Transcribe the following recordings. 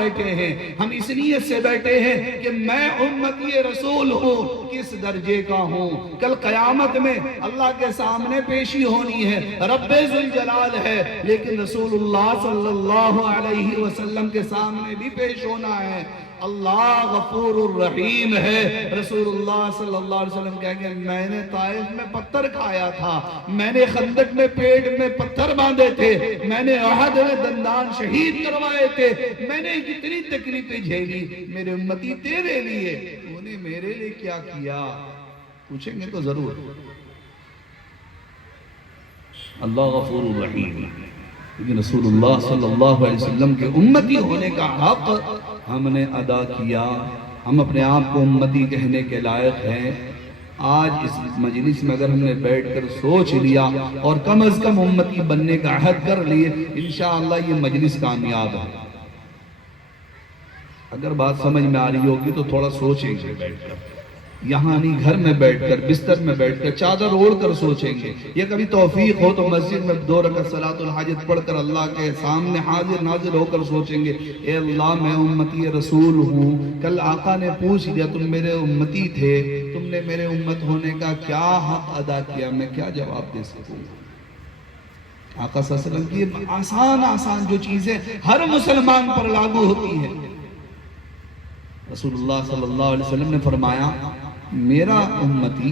بیٹھے ہیں، ہم اس نیت سے بیٹھے ہیں کہ میں امتی رسول ہوں، کس درجے کا ہوں، کل قیامت میں اللہ کے سامنے پیشی ہونی ہے، رب ذوالجلال ہے، لیکن رسول اللہ صلی اللہ علیہ وسلم کے سامنے بھی پیش ہونا ہے۔ اللہ غفور الرحیم ہے۔ رسول اللہ صلی اللہ علیہ وسلم کہیں گے میں نے طائف میں پتھر کھایا تھا، میں نے خندق میں پیٹ میں پتھر باندھے تھے، میں نے احد میں دندان شہید کروائے تھے، میں نے کتنی تکلیفیں جھیلی، میرے امتی تیرے لیے، تو نے میرے لیے کیا کیا؟ پوچھیں گے تو ضرور۔ اللہ غفور الرحیم، لیکن رسول اللہ صلی اللہ علیہ وسلم کے امتی ہونے کا حق ہم نے ادا کیا، ہم اپنے آپ کو امتی کہنے کے لائق ہیں۔ آج اس مجلس میں اگر ہم نے بیٹھ کر سوچ لیا اور کم از کم امتی بننے کا عہد کر لیے، انشاءاللہ یہ مجلس کامیاب ہے۔ اگر بات سمجھ میں آ رہی ہوگی تو تھوڑا سوچیں گے بیٹھ کر، یہاں نہیں گھر میں بیٹھ کر بستر میں بیٹھ کر چادر اوڑھ کر سوچیں گے، یا کبھی توفیق ہو تو مسجد میں 2 رکعت صلاۃ الحاجت پڑھ کر اللہ کے سامنے حاضر ناظر ہو کر سوچیں گے، اے اللہ میں امتی رسول ہوں، کل آقا نے پوچھ لیا تم میرے امتی تھے، تم نے میرے امت ہونے کا کیا حق ادا کیا، میں کیا جواب دے سکوں؟ آقا صلی اللہ علیہ وسلم کی آسان جو چیزیں ہر مسلمان پر لاگو ہوتی ہیں۔ رسول اللہ صلی اللہ علیہ وسلم نے فرمایا میرا امتی،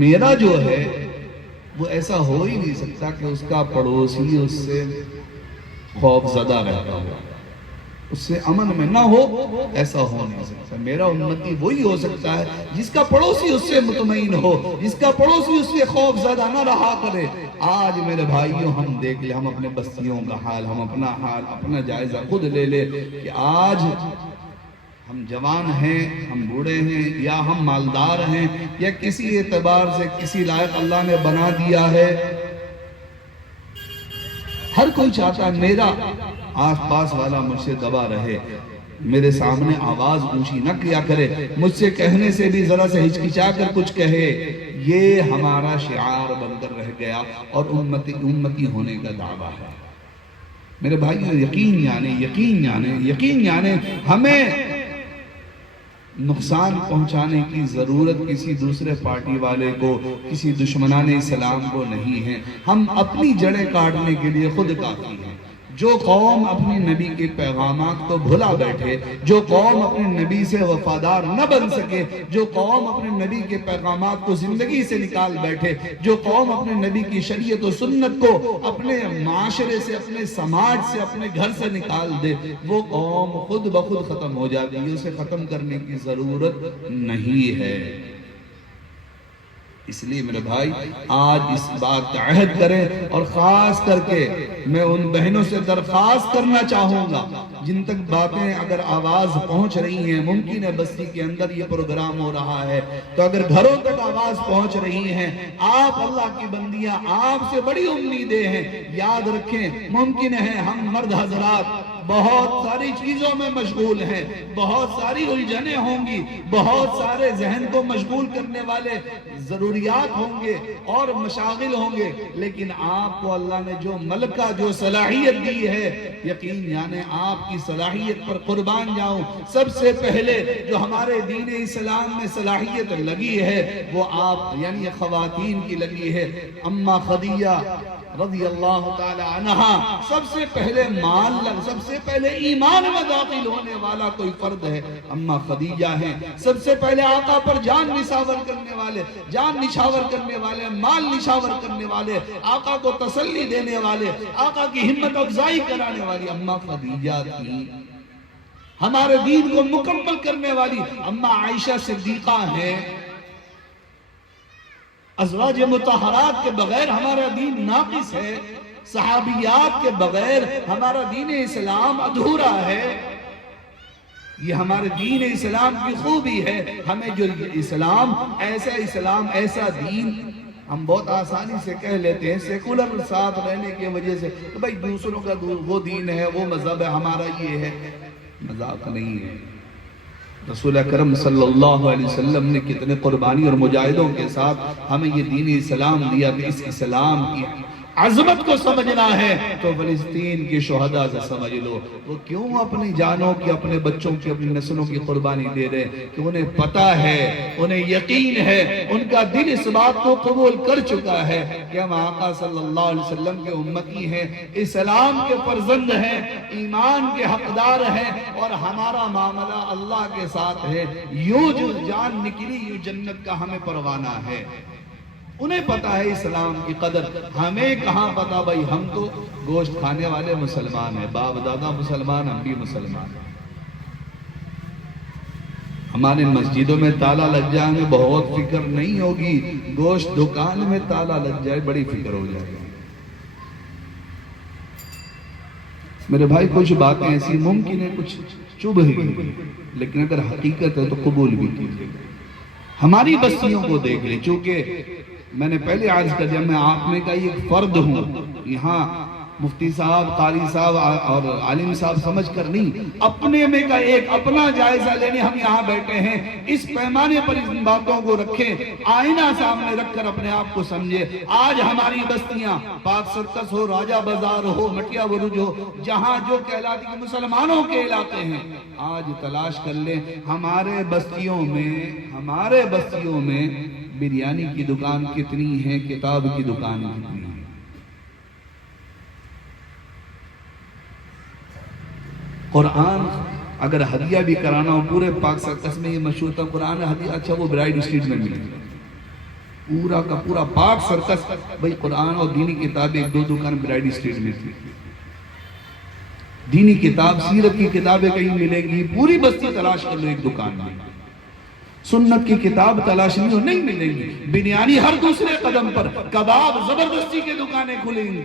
میرا جو ہے وہ ایسا ہو ہی نہیں سکتا کہ اس کا پڑوسی اس سے خوف زدہ رہتا ہو، اس سے امن میں نہ ہو، ایسا ہو نہیں سکتا۔ میرا امتی وہی ہو سکتا ہے جس کا پڑوسی اس سے مطمئن ہو، جس کا پڑوسی اس سے خوف زدہ نہ رہا کرے۔ آج میرے بھائیوں ہم دیکھ لیں، ہم اپنے بستیوں کا حال، ہم اپنا حال، اپنا جائزہ خود لے لے کہ آج ہم جوان ہیں، ہم بوڑھے ہیں، یا ہم مالدار ہیں، یا کسی اعتبار سے کسی لائق اللہ نے بنا دیا ہے۔ ہر کوئی چاہتا ہے میرا آس پاس والا مجھ سے دبا رہے، میرے سامنے آواز اونچی نہ کیا کرے، مجھ سے کہنے سے بھی ذرا سے ہچکچا کر کچھ کہے۔ یہ ہمارا شعار بن کر رہ گیا اور امتی ہونے کا دعویٰ ہے۔ میرے بھائیو یقین جانے ہمیں نقصان پہنچانے کی ضرورت کسی دوسرے پارٹی والے کو، کسی دشمنان اسلام کو نہیں ہے۔ ہم اپنی جڑیں کاٹنے کے لیے خود کافی ہیں۔ جو قوم اپنی نبی کے پیغامات کو بھلا بیٹھے، جو قوم اپنے نبی سے وفادار نہ بن سکے، جو قوم اپنے نبی کے پیغامات کو زندگی سے نکال بیٹھے، جو قوم اپنے نبی کی شریعت و سنت کو اپنے معاشرے سے، اپنے سماج سے، اپنے گھر سے نکال دے، وہ قوم خود بخود ختم ہو جاتی ہے، اسے ختم کرنے کی ضرورت نہیں ہے۔ اس لیے میرے بھائی آج اس بات کا عہد کریں، اور خاص کر کے میں ان بہنوں سے درخواست کرنا چاہوں گا جن تک باتیں اگر آواز پہنچ رہی ہیں، ممکن ہے بستی کے اندر یہ پروگرام ہو رہا ہے تو اگر گھروں تک آواز پہنچ رہی ہیں، آپ اللہ کی بندیاں، آپ سے بڑی امیدیں ہیں، یاد رکھیں ممکن ہے ہم مرد حضرات بہت ساری چیزوں میں مشغول ہیں، بہت ساری الجھنیں ہوں گی، بہت سارے ذہن کو مشغول کرنے والے ضروریات ہوں گے اور مشاغل ہوں گے، لیکن آپ کو اللہ نے جو ملکہ، جو صلاحیت دی ہے، یقین جانے آپ کی صلاحیت پر قربان جاؤں۔ سب سے پہلے جو ہمارے دین اسلام میں صلاحیت لگی ہے وہ آپ یعنی خواتین کی لگی ہے۔ اماں خدیجہ رضی اللہ تعالی عنہا سب سے پہلے سب سے پہلے ایمان میں داخل ہونے والا کوئی فرد ہے، اماں خدیجہ ہیں۔ سب سے پہلے آقا پر جان نشاور کرنے والے، مال نشاور کرنے والے، آقا کو تسلی دینے والے، آقا کی ہمت افزائی کرانے والی اماں خدیجہ تھی۔ ہمارے دین کو مکمل کرنے والی اماں عائشہ صدیقہ ہیں۔ ازواج مطہرات کے بغیر ہمارا دین ناقص ہے، صحابیات کے بغیر ہمارا دین اسلام ادھورا ہے۔ یہ ہمارے دین اسلام کی خوبی ہے، ہمیں جو اسلام، ایسا دین ہم بہت آسانی سے کہہ لیتے ہیں، سیکولر ساتھ رہنے کی وجہ سے کہ بھائی دوسروں کا وہ دین ہے، وہ مذہب ہے، ہمارا یہ ہے۔ مذاق نہیں ہے۔ رسول اکرم صلی اللہ علیہ وسلم نے کتنے قربانی اور مجاہدوں کے ساتھ ہمیں یہ دین اسلام دیا کہ اس اسلام کی عظمت کو سمجھنا ہے تو فلسطین کے شہداء سے سمجھ لو. وہ کیوں اپنی جانوں کی، اپنے بچوں کی، اپنی نسلوں کی قربانی دے رہے ہیں؟ کہ انہیں پتا ہے، انہیں یقین ہے، ان کا دل اس بات کو قبول کر چکا ہے کہ ہم آقا صلی اللہ علیہ وسلم کے امتی ہیں، اسلام کے فرزند ہیں، ایمان کے حقدار ہیں، اور ہمارا معاملہ اللہ کے ساتھ ہے. یوں جو جان نکلی یوں جنت کا ہمیں پروانہ ہے. انہیں پتا ہے اسلام کی قدر، ہمیں کہاں پتا بھائی. ہم تو گوشت کھانے والے مسلمان ہیں، باپ دادا مسلمان، ہم بھی مسلمان ہیں. ہمارے مسجدوں میں تالا لگ جائیں گے بہت فکر نہیں ہوگی، گوشت دکان میں تالا لگ جائے بڑی فکر ہو جائے گی. میرے بھائی کچھ باتیں ایسی ممکن ہے کچھ چبھ گئی، لیکن اگر حقیقت ہے تو قبول بھی کیجیے. ہماری بستیوں کو دیکھ لیں. چونکہ میں نے پہلے عرض کر دیا میں آپ میں کا ایک فرد ہوں. یہاں مفتی صاحب، قاری صاحب اور عالم صاحب سمجھ کر نہیں، اپنے میں کا ایک اپنا جائزہ لینے ہم یہاں بیٹھے ہیں. اس پیمانے پر ان باتوں کو رکھیں، آئینہ سامنے رکھ کر اپنے آپ کو سمجھے. آج ہماری بستیاں پاک سرکس ہو، راجہ بازار ہو، مٹیا برج ہو، جہاں جو کہلاتی کہ مسلمانوں کے علاقے ہیں، آج تلاش کر لیں ہمارے بستیوں میں بریانی کی دکان کتنی ہے، کتاب کی دکان کتنی ہے. قرآن اگر ہدیہ بھی کرانا ہو، پورے پاک سرکس میں یہ مشہور تھا قرآن ہدیہ، اچھا وہ برائڈ اسٹریٹ میں ملے گا. پورا کا پورا پاک سرکس بھئی قرآن اور دینی کتابیں ایک دو دکان برائڈ اسٹریٹ میں تھی. دینی کتاب، سیرت کی کتابیں کہیں ملے گی، پوری بستی تلاش کر لو ایک دکان میں. سنت کی کتاب تلاش نہیں ملیں گی. بریانی ہر دوسرے قدم پر، کباب زبردستی کے دکانیں کھلیں گی.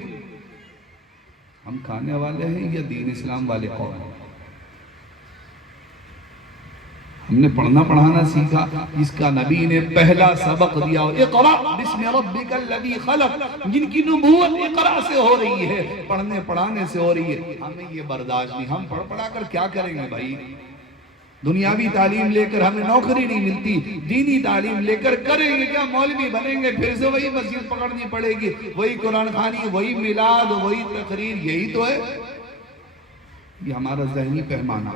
ہم کھانے والے ہیں یا دین اسلام والے قوم ہیں؟ ہم نے پڑھنا پڑھانا سیکھا، جس کا نبی نے پہلا سبق دیا، اقرأ بسم ربک الذی خلق. جن کی نبوت اقرأ سے ہو رہی ہے، پڑھنے پڑھانے سے ہو رہی ہے، ہمیں یہ برداشت نہیں. ہم پڑھ پڑھا کر کیا کریں گے بھائی؟ دنیاوی تعلیم لے کر ہمیں نوکری نہیں ملتی، دینی تعلیم لے کر کریں گے کیا؟ مولوی بنیں گے، پھر سے وہی مسجد پکڑنی پڑے گی، وہی قرآن خوانی، وہی میلاد، وہی تقریر. یہی تو ہے. یہ ہمارا ذہنی پیمانہ.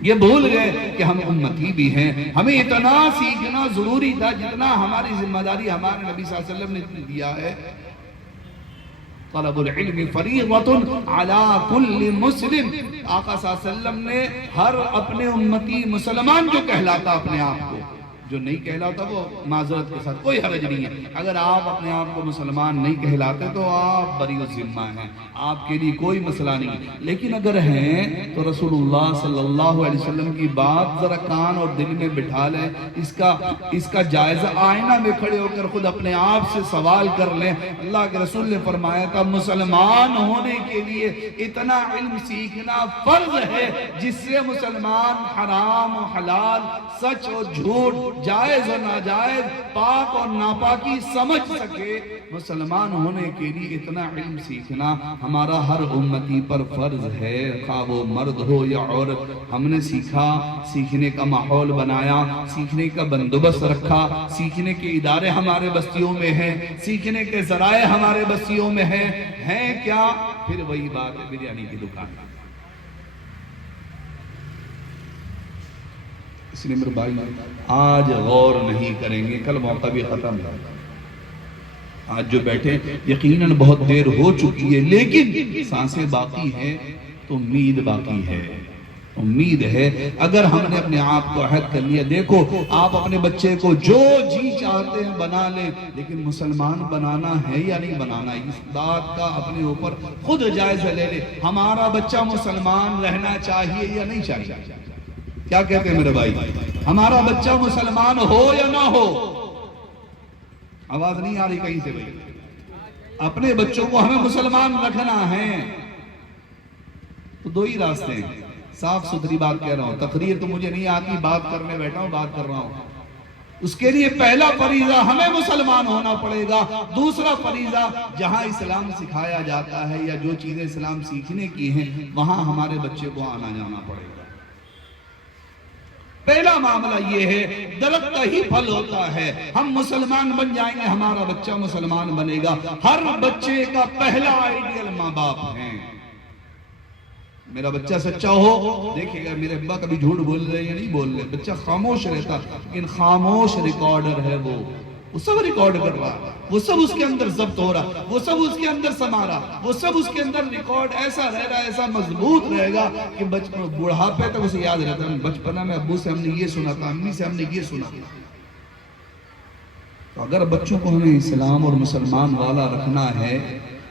یہ بھول گئے کہ ہم امتی بھی ہیں. ہمیں اتنا سیکھنا ضروری تھا جتنا ہماری ذمہ داری ہمارے نبی صلی اللہ علیہ وسلم نے دیا ہے. طلب العلم فریضۃ علی کل مسلم. آقا صلی اللہ علیہ وسلم نے ہر اپنے امتی مسلمان جو کہلاتا اپنے آپ کو، جو نہیں کہلاتا وہ معذرت کے ساتھ کوئی حرج نہیں ہے. اگر آپ اپنے آپ کو مسلمان نہیں کہلاتے تو آپ بری الذمہ ہیں، آپ کے لیے کوئی مسئلہ نہیں. لیکن اگر ہیں تو رسول اللہ صلی اللہ علیہ وسلم کی بات ذرا کان اور دل میں بٹھا لیں. اس کا جائزہ آئینہ میں کھڑے ہو کر خود اپنے آپ سے سوال کر لیں. اللہ کے رسول نے فرمایا تھا مسلمان ہونے کے لیے اتنا علم سیکھنا فرض ہے جس سے مسلمان حرام و حلال، سچ و جھوٹ، جائز و ناجائز، پاک اور ناپاکی سمجھ سکے. مسلمان ہونے کے لیے اتنا علم سیکھنا ہمارا ہر امتی پر فرض ہے، خواہ وہ مرد ہو یا عورت. ہم نے سیکھا، سیکھنے کا ماحول بنایا، سیکھنے کا بندوبست رکھا، سیکھنے کے ادارے ہمارے بستیوں میں ہیں، سیکھنے کے ذرائع ہمارے بستیوں میں ہیں کیا؟ پھر وہی بات ہے بریانی کی دکان. اس لیے میرے بھائی آج غور نہیں کریں گے، کل موقع بھی ختم ہے. آج جو بیٹھے یقیناً بہت دیر ہو چکی ہے، لیکن سانسیں باقی ہیں تو امید باقی ہے. امید ہے اگر ہم نے اپنے آپ کو عہد کر لیا. دیکھو آپ اپنے بچے کو جو جی چاہتے ہیں بنا لیں، لیکن مسلمان بنانا ہے یا نہیں بنانا، اس بات کا اپنے اوپر خود جائزہ لے لیں. ہمارا بچہ مسلمان رہنا چاہیے یا نہیں چاہیے؟ کیا کہتے ہیں میرے بھائی؟ ہمارا بچہ مسلمان ہو یا نہ ہو؟ آواز نہیں آ رہی کہیں سے بھائی. اپنے بچوں کو ہمیں مسلمان رکھنا ہے تو دو ہی راستے ہیں. صاف ستھری بات کہہ رہا ہوں، تقریر تو مجھے نہیں آتی، بات کرنے بیٹھا ہوں، بات کر رہا ہوں. اس کے لیے پہلا فریضہ ہمیں مسلمان ہونا پڑے گا. دوسرا فریضہ جہاں اسلام سکھایا جاتا ہے یا جو چیزیں اسلام سیکھنے کی ہیں وہاں ہمارے بچے کو آنا جانا پڑے گا. پہلا معاملہ یہ ہے، درخت کا ہی پھل ہوتا ہے۔ ہم مسلمان بن جائیں گے، ہمارا بچہ مسلمان بنے گا۔ ہر بچے کا پہلا آئیڈیل ماں باپ ہیں۔ میرا بچہ سچا ہو، دیکھئے گا میرے ابا کبھی جھوٹ بول رہے یا نہیں بول رہے، بچہ خاموش رہتا، لیکن خاموش ریکارڈر ہے وہ سب ریکارڈ کر رہا، وہ سب اس کے اندر ضبط ہو رہا، وہ سب اس کے اندر سما رہا، وہ سب اس کے اندر ریکارڈ ایسا رہ رہا، ایسا مضبوط رہے گا کہ بڑھاپے تک اسے یاد رہتا ہے، بچپنا میں ابو سے ہم نے یہ سنا تھا، امی سے ہم نے یہ سنا تھا۔ تو اگر بچوں کو ہمیں اسلام اور مسلمان والا رکھنا ہے،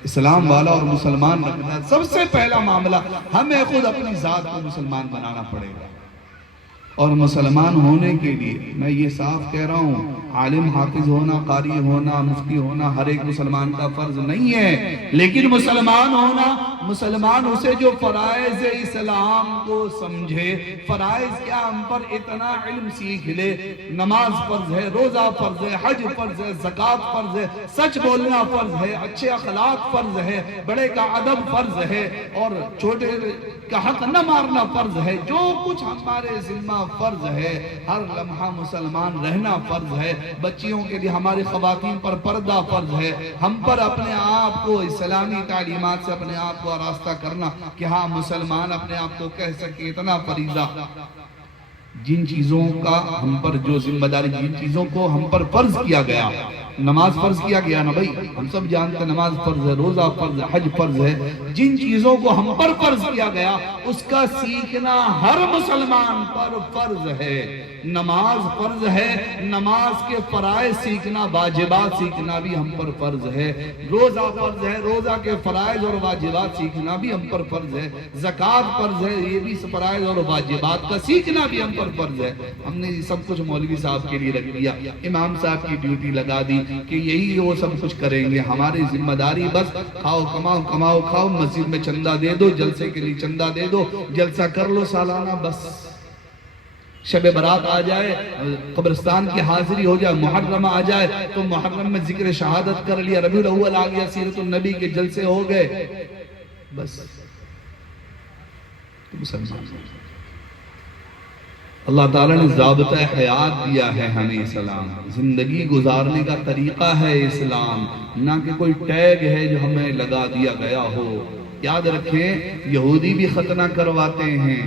اسلام والا اور مسلمان رکھنا ہے، سب سے پہلا معاملہ ہمیں خود اپنی ذات کو مسلمان بنانا پڑے گا۔ اور مسلمان ہونے کے لیے میں یہ صاف کہہ رہا ہوں، عالم حافظ ہونا، قاری ہونا، مفتی ہونا ہر ایک مسلمان کا فرض نہیں ہے، لیکن مسلمان ہونا، مسلمان اسے جو فرائض اسلام کو سمجھے، فرائض کیا ہم پر اتنا علم سیکھ لے، نماز فرض ہے، روزہ فرض ہے، حج فرض ہے، زکوٰۃ فرض ہے، سچ بولنا فرض ہے، اچھے اخلاق فرض ہے، بڑے کا ادب فرض ہے، اور چھوٹے کا حق نہ مارنا فرض ہے، جو کچھ ہمارے ذمہ فرض ہے، ہر لمحہ مسلمان رہنا فرض ہے، بچیوں کے لیے ہماری خواتین پر پردہ فرض ہے، ہم پر اپنے آپ کو اسلامی تعلیمات سے اپنے آپ کو آراستہ کرنا کہ ہاں مسلمان اپنے آپ کو کہہ سکے، اتنا فریضہ۔ جن چیزوں کا ہم پر جو ذمہ داری، جن چیزوں کو ہم پر فرض کیا گیا، نماز فرض کیا گیا نا بھائی، ہم سب جانتے ہیں نماز فرض ہے، روزہ فرض ہے، حج فرض ہے، جن چیزوں کو ہم پر فرض کیا گیا اس کا سیکھنا ہر مسلمان پر فرض ہے۔ نماز فرض ہے، نماز کے فرائض سیکھنا، واجبات سیکھنا بھی ہم پر فرض ہے، روزہ فرض ہے، روزہ کے فرائض اور واجبات سیکھنا بھی ہم پر فرض ہے، زکوٰۃ فرض ہے، یہ بھی فرائض اور واجبات کا سیکھنا بھی ہم پر فرض ہے۔ ہم نے یہ سب کچھ مولوی صاحب کے لیے رکھ دیا، امام صاحب کی ڈیوٹی لگا دی کہ یہی وہ سب کچھ کریں گے، ہماری ذمہ داری بس کھاؤ کماؤ کماؤ کھاؤ، مسجد میں چندہ دے دو، جلسے کے لیے چندہ دے دو، جلسہ کر لو سالانہ، بس شب برات آ جائے، قبرستان کی حاضری ہو جائے، محرم آ جائے تو محرم میں ذکر شہادت کر لیا، ربیع الاول آ گیا، سیرت النبی کے جلسے ہو گئے، بس مسلمان۔ اللہ تعالیٰ نے ضابطہ حیات دیا ہے ہمیں اسلام، زندگی گزارنے کا طریقہ ہے اسلام، نہ کہ کوئی ٹیگ ہے جو ہمیں لگا دیا گیا ہو۔ یاد رکھیں یہودی بھی ختنہ کرواتے ہیں،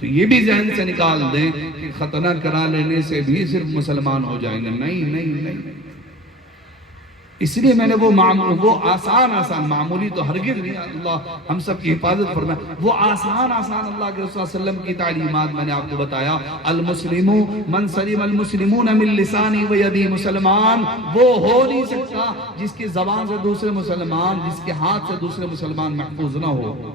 تو یہ بھی ذہن سے نکال دیں کہ ختنہ کرا لینے سے بھی صرف مسلمان ہو جائیں گے، نہیں نہیں نہیں۔ اس لیے میں نے وہ آسان معمولی تو ہرگز نہیں، اللہ ہم سب کی حفاظت فرمائے، وہ آسان اللہ کے رسول صلی اللہ علیہ وسلم کی تعلیمات میں نے آپ کو بتایا، المسلم من سلم المسلمون من لسانی و یدی، مسلمان وہ ہو نہیں سکتا جس کی زبان سے دوسرے مسلمان، جس کے ہاتھ سے دوسرے مسلمان محفوظ نہ ہو۔